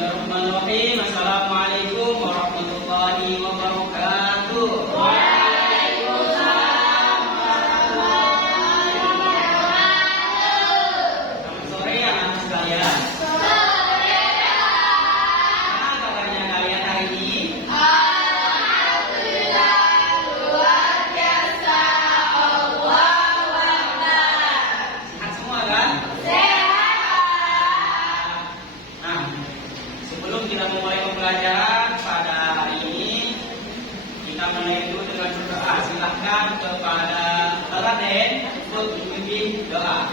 Bismillahirrahmanirrahim. Assalamualaikum warahmatullahi wabarakatuh. Waalaikumsalam warahmatullahi wabarakatuh. Selamat sore anak sekalian. Sore. Gimana kabarnya kalian hari ini? Alhamdulillah luar biasa. Allahu Akbar. Sehat semua kan? Sehat. Nah, sebelum kita memulai pembelajaran pada hari ini, kita mulai dulu dengan berdoa. Silahkan kepada Raden untuk memimpin doa.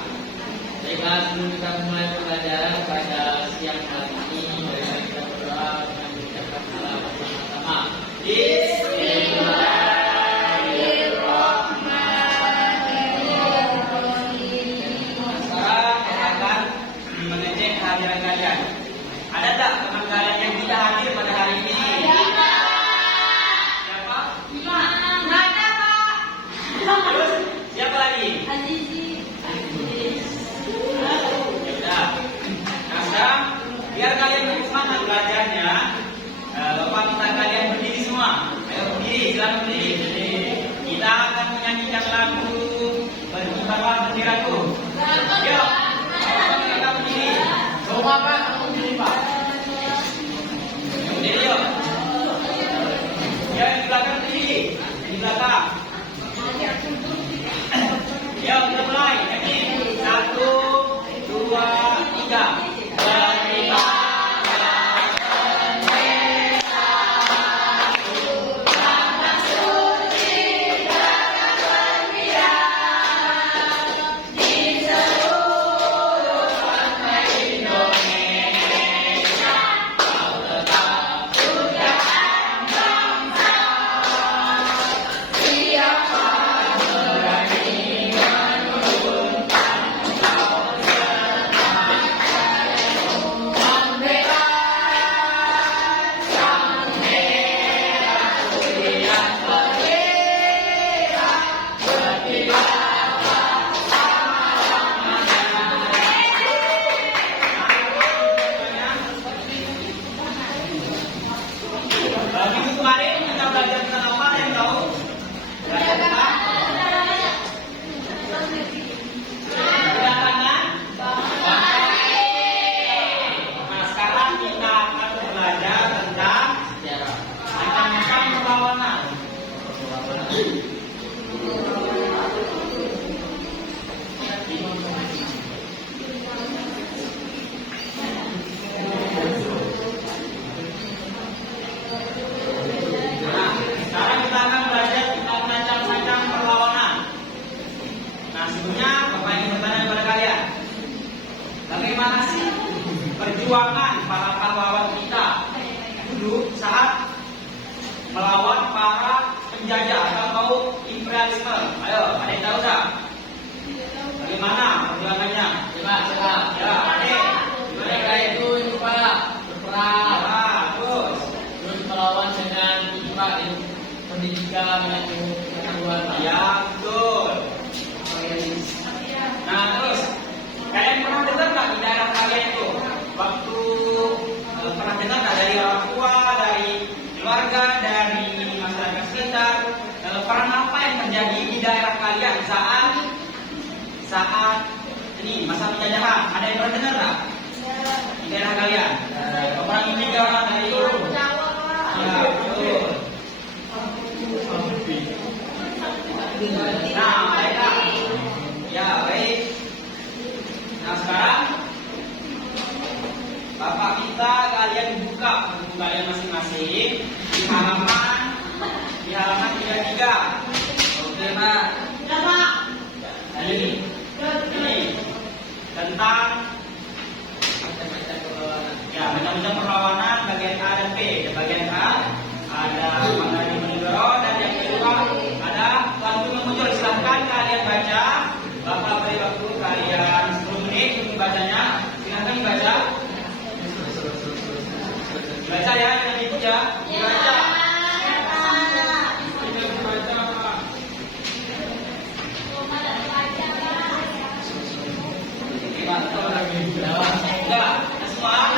Baiklah, sebelum kita mulai pembelajaran pada siang hari ini, marilah kita berdoa dengan mengucapkan salam bersama-sama. Bismillahirrahmanirrahim. Sekarang kita akan mengecek kehadiran kalian. Ada tak teman kalian yang tidak hadir pada hari ini? Siapa? Mana, Pak? Terus siapa lagi? Azizi. Ya udah. Nah sekarang biar kalian lebih semangat belajarnya, Bapak minta kalian berdiri semua. Ayo berdiri, silakan berdiri. Kita akan menyanyikan lagu Berkibarlah Benderaku. Yuk, Bapak kita berdiri. Coba Pak, kamu berdiri Pak. Berdiri yuk. Ya yang di belakang berdiri, di belakang. Ya udah mulai. Nyanyi. 1, 2, 3. Minggu kemarin kita belajar tentang apa yang tahu? Belajar tentang kedatangan. Nah sekarang kita akan belajar tentang macam-macam perlawanan. Nah, sekarang kita akan belajar tentang macam-macam perlawanan. Nah, sebelumnya Bapak ingin bertanya kepada kalian, bagaimana sih perjuangan para pahlawan kita dulu saat melawan para penjajah atau imperialisme? Ayo, ada yang tahu tak? Bagaimana perjuangannya? Coba. Ya, Ade. Mereka itu Pak berperang, Nah, terus. terus melawan dengan Pak pendidikan yang keluar. Ya, betul. Nah, terus kalian pernah dengar nggak di daerah kalian itu waktu pernah dengar nggak dari orang tua, dari keluarga, dari masyarakat sekitar, perang apa yang terjadi di daerah kalian saat ini masa penjajahan? Ada yang pernah dengar nggak di daerah kalian? Peperangan 3 orang dari ya, betul. Nah, baiklah. Ya, baik. Nah, sekarang Bapak minta kalian buka buku kalian masing-masing di halaman 33. Oke, Pak. Ini tentang ya macam-macam perlawanan bagian A dan B. Di bagian A ada Mangani Menegoro dan yang kedua ada Lampung Memuncul. Silahkan kalian baca. Bapak beri waktu kalian 10 menit untuk membacanya. Silahkan baca. Baca ya, yang itu ya. Baca. Sudah, semua.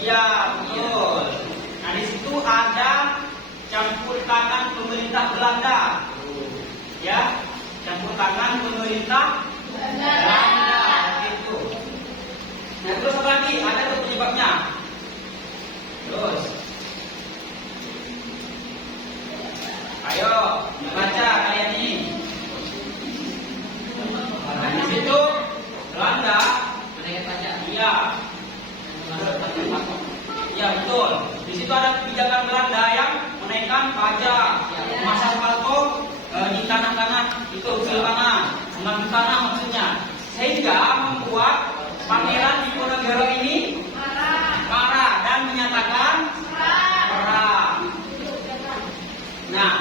Iya, betul. Nah, di situ ada campur tangan pemerintah Belanda. Ya, campur tangan pemerintah Belanda. Gitu. Nah, terus apa lagi? Ada tuh penyebabnya. Terus, ayo baca kalian ini. Nah, di situ Belanda, Menaikkan pajak. iya, iya betul. Di situ ada kebijakan Belanda yang menaikkan pajak, memasang palko di tanah-tanah itu tanah, mengambil tanah maksudnya, sehingga membuat Pangeran Diponegoro ini marah dan menyatakan perang. Nah,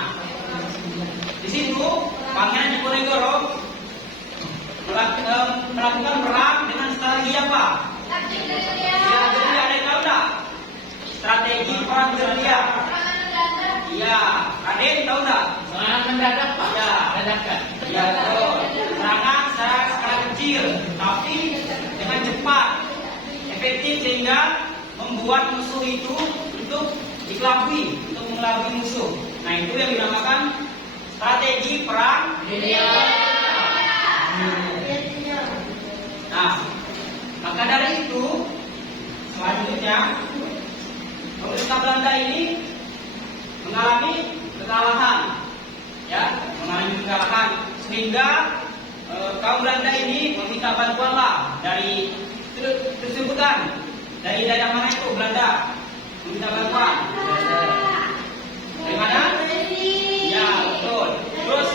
di situ Pangeran Diponegoro melakukan perang dengan strategi apa? Ya, gerilya. Ada yang tahu tak? Strategi perang gerilya. Iya, ada yang tahu tak? Serangan mendadak, Pak. Ya. Dadakan. Ya, betul. Serangan secara skala kecil, tapi dengan cepat, efektif sehingga membuat musuh itu untuk dikelabui, untuk mengelabui musuh. Nah, itu yang dinamakan strategi perang gerilya. Nah, maka dari itu selanjutnya pemerintah Belanda ini mengalami kekalahan, ya, mengalami kekalahan sehingga kaum Belanda ini meminta bantuan lah dari tersebutan dari daerah mana itu Belanda meminta bantuan dari mana? Ya, betul. Terus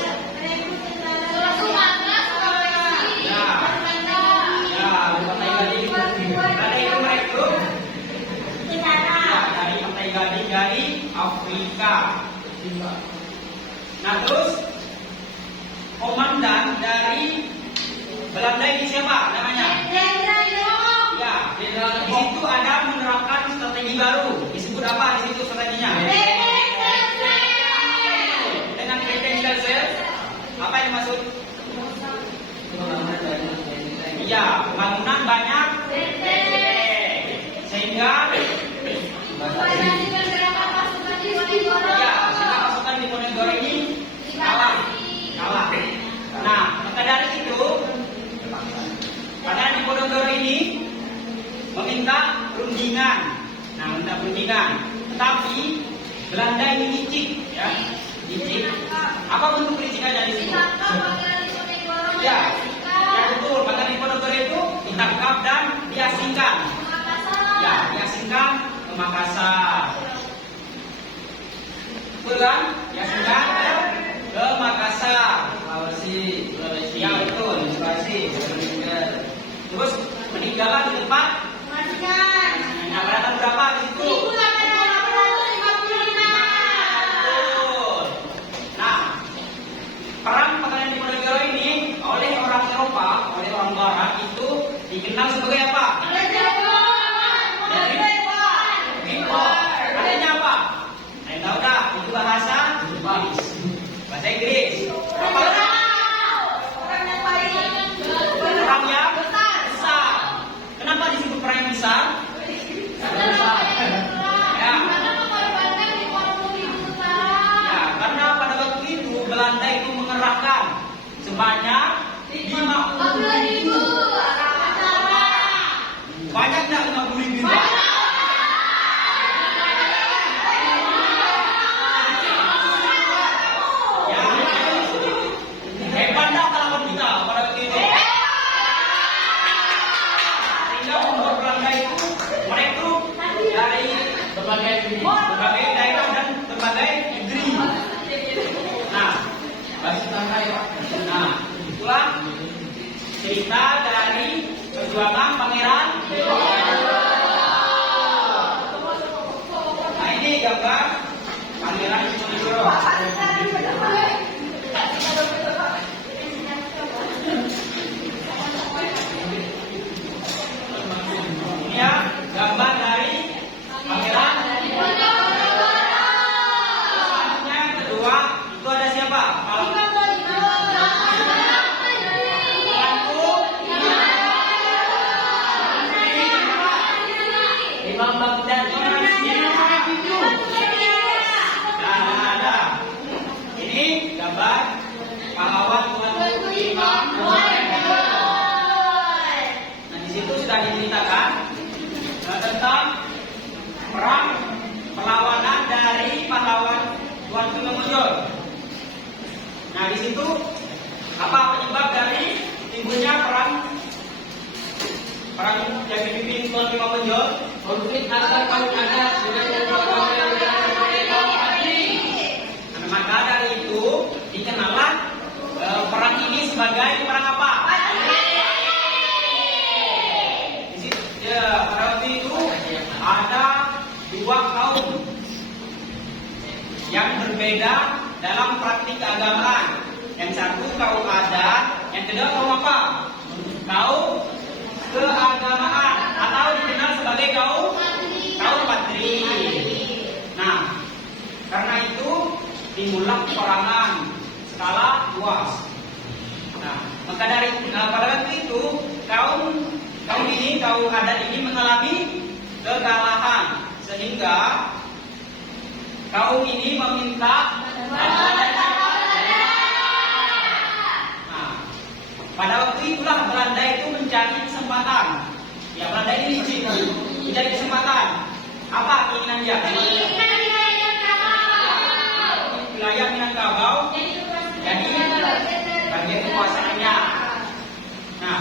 dari Afrika. Nah, terus komandan dari Belanda ini siapa namanya? Ya, di situ ada menerapkan strategi baru. Disebut apa di situ strateginya? Dengan Kretenstelsel. Apa yang dimaksud? Iya, pembangunan banyak sehingga pasukan Diponegoro ini kalah. Nah, maka dari itu pada Diponegoro ini meminta perundingan. Tetapi Belanda ini licik, ya, licik. Apa bentuk licikannya di sini? Ya, betul. Maka Diponegoro itu ditangkap dan diasingkan. Ya, diasingkan ke Makassar. Betul kan? Diasingkan ke Makassar. Sulawesi. Ya, betul. Sulawesi. Terus meninggal di tempat. Nah, pada tahun berapa di situ? Nah, perang Pangeran Diponegoro ini oleh orang Eropa, oleh orang Barat itu dikenal sebagai apa? Artinya apa? Saya tahu dah, itu bahasa Inggris. Apa? Perang yang besar. Kenapa disebut perang yang besar? Ya, karena pada waktu itu Belanda itu mengerahkan sebanyak 50.000. Banyak nggak 50.000? Hebat dah lawan kita pada waktu itu. Sehingga membuat Belanda itu merekrut dari berbagai daerah dan berbagai negeri. Nah, itulah cerita dari perjuangan Pangeran. Nah, ini gambar Pangeran Diponegoro. Ini ya gambar dari Pangeran. Selanjutnya yang kedua itu ada siapa? Imam sudah diceritakan tentang perang perlawanan dari pahlawan Tuan Menonjol. Nah, di situ apa penyebab dari timbulnya perang yang dipimpin Tuan Menonjol? Konflik antar kaum adat dengan kaum Maka dari itu dikenallah perang ini sebagai perang apa? Pada waktu itu ada dua kaum yang berbeda dalam praktik keagamaan. Yang satu kaum adat, yang kedua kaum apa? Kaum keagamaan atau dikenal sebagai kaum patri. Nah, karena itu dimulai peperangan skala luas. Nah, maka pada waktu itu kaum adat ini mengalami kekalahan sehingga kaum ini meminta bantuan dari siapa? Nah, pada waktu itulah Belanda itu mencari kesempatan. Ya, Belanda ini mencari kesempatan. Apa keinginan dia? Wilayah Minangkabau jadi bagian kekuasaannya. Nah,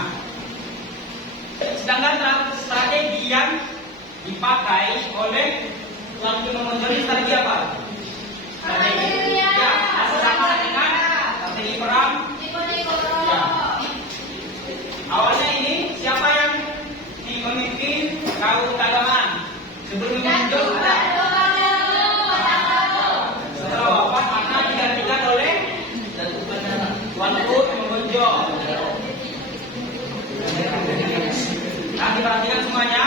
sedangkan strategi yang dipakai oleh Tuan Menonjol ini strategi apa? Strategi ya, sama dengan strategi perang. Ya. Awalnya ini siapa yang memimpin kaum keagamaan? Sebelum Menonjol ada. Setelah wafat maka digantikan oleh Tuan Menonjol. Nah, diperhatikan semuanya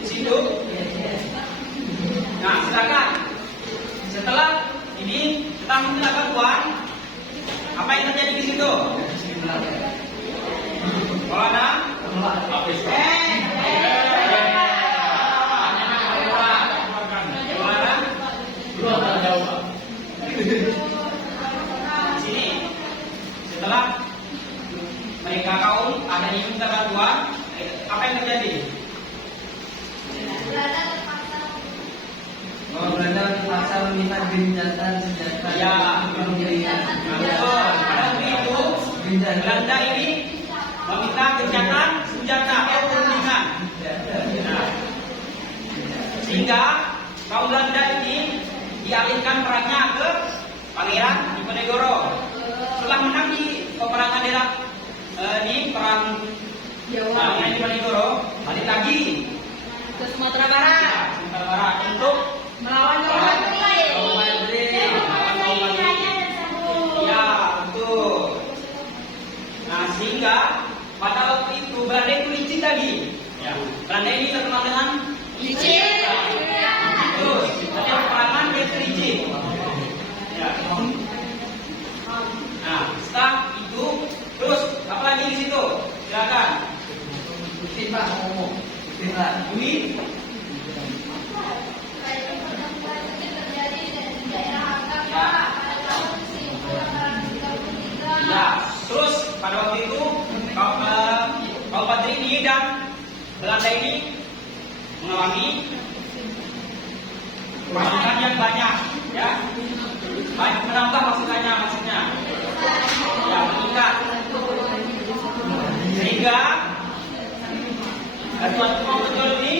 di situ. Nah, silakan. Setelah ini kita minta bantuan, apa yang terjadi di situ? Mana? Sini. Setelah mereka kaum ada yang minta bantuan, apa yang terjadi? Belanda terpaksa meminta gencatan senjata. Ya, betul. Pada waktu itu Belanda ini meminta gencatan senjata atau perundingan. Nah, sehingga kaum Belanda ini dialihkan perangnya ke Pangeran Diponegoro. Setelah menang di peperangan daerah di perang Pangeran Diponegoro, balik lagi Ke Sumatera Barat Sumatera Barat untuk melawan kaum Madrid. Ya, betul. Nah, sehingga pada waktu itu Belanda itu licin tadi. Ya. Belanda ini terkenal dengan Licin. terus, setiap peperangan dia itu licin. Ya. Nah, setelah itu terus apa lagi di situ? Silakan. Ikutin Pak, ngomong. Ikutin Pak. Ini ya, terus pada waktu itu kaum patri ini dan Belanda ini mengalami pasukan yang banyak, ya, menambah pasukannya maksudnya, ya, meningkat, sehingga Tuan Menonjol ini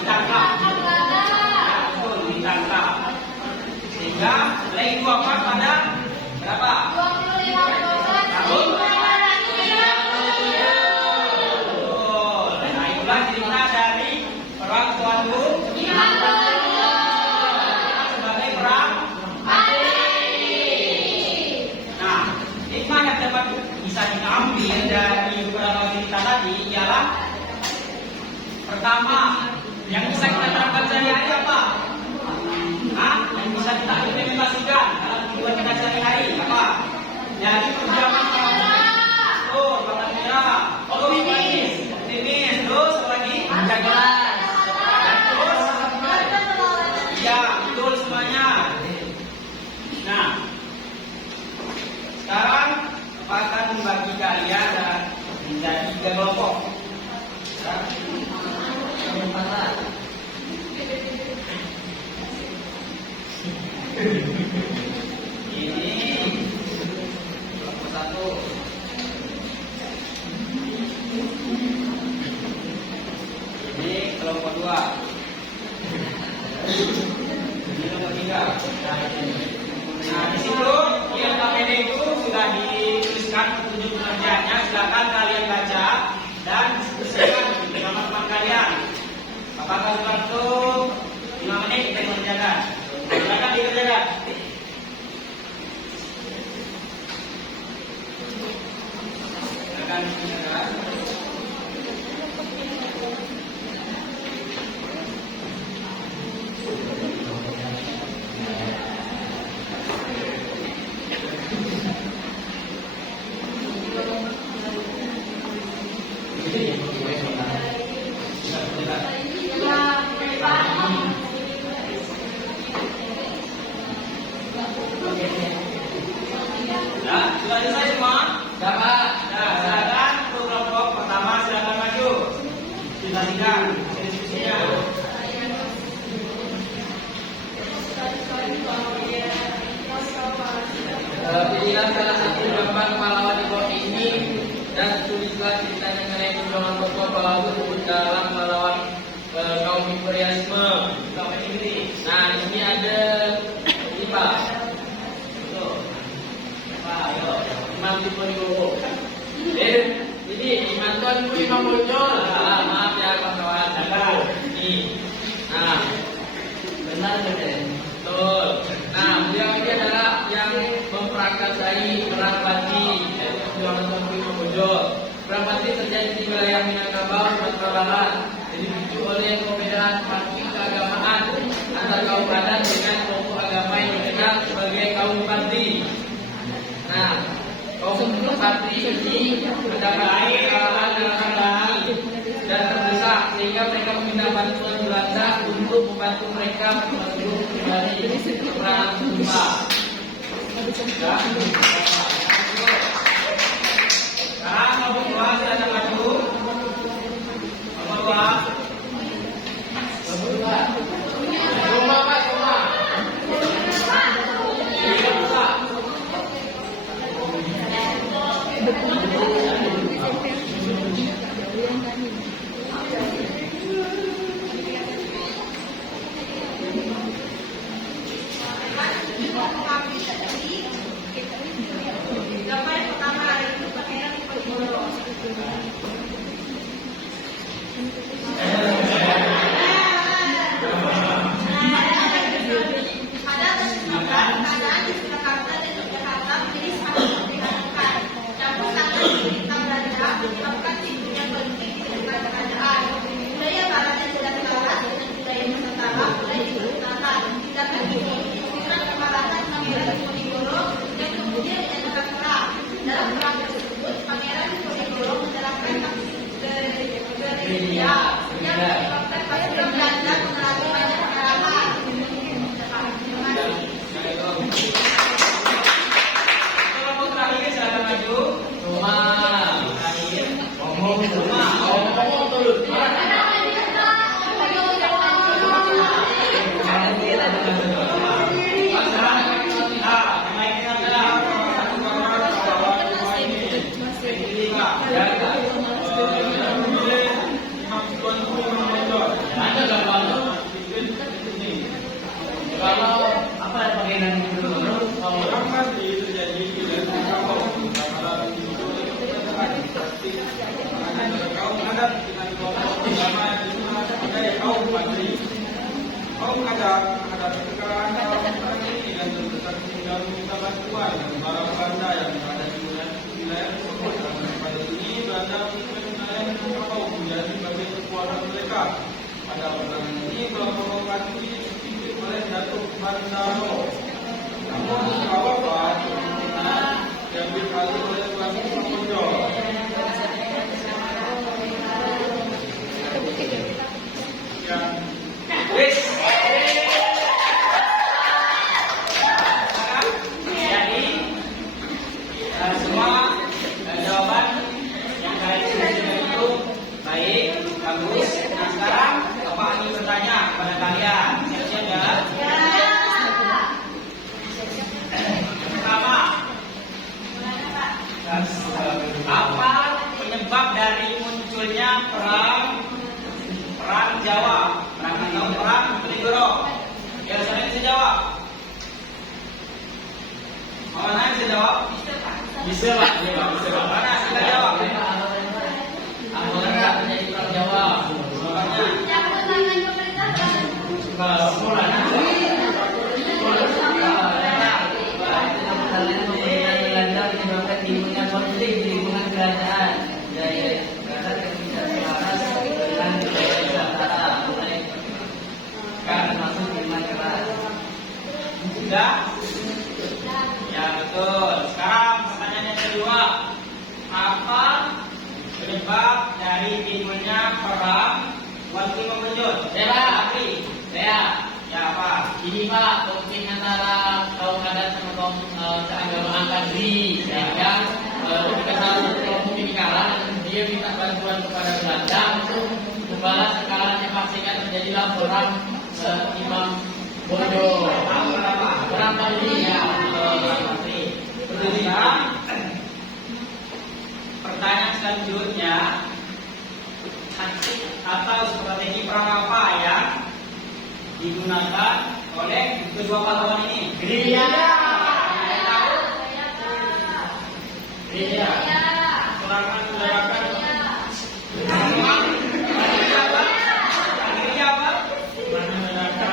ditangkap, ya, betul, ditangkap, sehingga setelah itu apa pada berapa? Tahun. Nah, itulah cerita dari perang Tuan sebagai perang. Nah, hikmah yang dapat bisa diambil dari beberapa cerita tadi ialah pertama, yang bisa kita terapkan sehari-hari apa? Yang bisa kita implementasikan dalam kehidupan kita sehari-hari apa? Jadi perjuangan bahkan merah, optimis, terus apa lagi? Jaga, terus, ya, betul semuanya. Nah, sekarang Bapak akan membagi kalian menjadi 3 kelompok. Ini kelompok 1. Ini kelompok 2. Ini kelompok 3. Nah, di situ ILKPD itu sudah dituliskan petunjuk pengerjaannya. Silakan kalian baca dan diskusikan bersama teman kalian. Apakah waktu 5 menit kita mengerjakan? Silakan dikerjakan. Silakan dikerjakan. Ya, sudah selesai semua? Dapat. Nah, silakan untuk kelompok pertama silakan maju. Dilanjutkan diskusinya. Pilihlah salah satu gambar pahlawan di bawah ini dan tulislah cerita mengenai perjuangan tokoh pahlawan tersebut dalam melawan kaum imperialisme. Nah, di sini ada 5. Imam Diponegoro. Ini Imam Tuan Ibu Imam Bojol. Maaf ya kawan-kawan. Ini. Nah, benar betul. Betul. Nah, beliau ini adalah yang memprakarsai perang Pati, perjuangan Tuan Ibu Imam Bojol. Perang Pati terjadi di wilayah Minangkabau, Sumatera Barat. Dipicu oleh perbedaan konflik keagamaan antara kaum adat dengan kelompok agama yang dikenal sebagai kaum Pati. Nah, kaum Pati ini mendapat kekalahan dalam dan terdesak sehingga mereka meminta bantuan Belanda untuk membantu mereka masuk kembali peperangan Sumba. Sekarang kelompok 2 silakan maju. Kelompok 2. Rumah Pak, rumah. Gambar yang pertama itu Pangeran Diponegoro. Ada kesimpulan keadaan di Surakarta dan Yogyakarta menjadi sangat memprihatinkan. Campur tangan pemerintah Belanda menyebabkan timbulnya konflik di antara kerajaan. Budaya Barat dan Barat dengan budaya Nusantara mulai dipergunakan. Tindakan ini menimbulkan kemarahan Pangeran Diponegoro yang kemudian diadakan perang. Dalam perang tersebut, Pangeran Diponegoro menerapkan taktik gerilya yang menyebabkan pasukan Belanda mengalami banyak kekalahan. Kelompok terakhir silakan maju. Rumah. Terakhir. Ngomong Rumah. Ngomong turun. Ada gambar. Kalau apa yang pengenan itu dulu? Kaum adat menghadapi kekalahan dalam perang ini dan terdesak tinggal meminta bantuan dari para Belanda yang berada di wilayah tersebut. Dan pada ini Belanda menyebut wilayah Minangkabau menjadi bagian kekuatan mereka. Pada perang ini kelompok Pati dipimpin oleh Datuk Bandaro. Namun setelah wafat, kepemimpinan diambil alih oleh Tuan Ibu Bojol. Wis. Jadi semua jawaban yang dari sini itu baik, bagus. Nah sekarang Bapak ingin bertanya kepada kalian. Siap-siap ya? Orang Penegoro. Ya, siapa yang bisa jawab? Mana yang bisa jawab? Bisa Pak, iya Pak, bisa Pak. Mana sila jawab? Anggota menjadi tanggung jawab. Jawabannya. Yang tangan pemerintah Kalau mulai menyebabkan timbulnya konflik di lingkungan kerajaan dari kerajaan yang tidak selaras dengan budaya Nusantara mulai karena masuk minuman keras. Sudah? Ya, betul. Sekarang pertanyaan yang kedua. Apa penyebab dari timbulnya perang Wati Membenjot? Saya, Ya, apa? ini Pak, konflik antara kaum adat sama kaum keagamaan tadi, sehingga ketika salah satu kelompok ini kalah, dia minta bantuan kepada Belanda untuk membalas kekalahan yang pasti kan terjadilah perang Imam Bondo. Perang Bali ya. Sekarang pertanyaan selanjutnya, taktik atau strategi perang apa yang digunakan oleh kedua pahlawan ini? Gerilya. Ada yang tahu? Gerilya. Serangan mendaratkan Gerilya apa? Gerilya apa? serangan mendaratkan.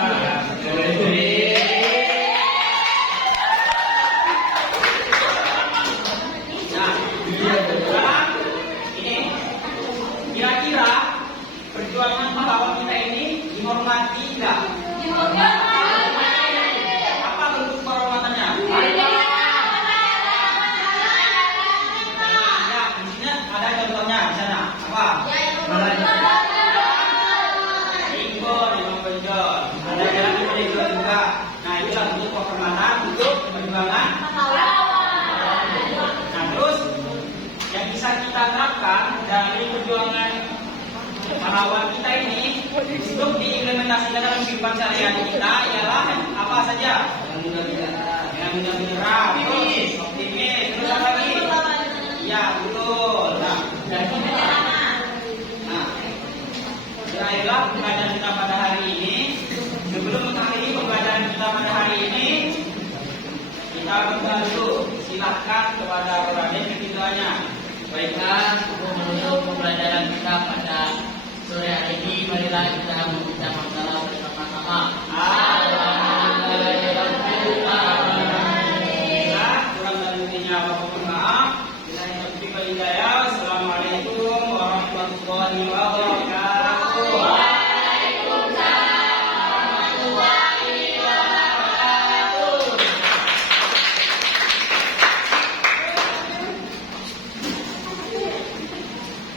Nah, sekarang ini kira-kira perjuangan pahlawan kita ini dihormati enggak? Apa bentuk penghormatannya? Ya, di sini ada contohnya di sana. Apa? Simbol di Membenjot. Ada jalan di Penegoro juga. Nah, itulah bentuk penghormatan untuk perjuangan. Nah, terus yang bisa kita terapkan dari perjuangan pahlawan kita ini untuk diimplementasikan dalam kehidupan sehari-hari kita ialah apa saja? Yang mudah menyerah, optimis, terus apa lagi? Ya, betul. Nah, terakhirlah pembelajaran kita pada hari ini. Sebelum mengakhiri pembelajaran kita pada hari ini, kita berdoa dulu. Silahkan kepada Raden ketiganya. Baiklah, untuk menutup pembelajaran kita pada sore hari ini, marilah kita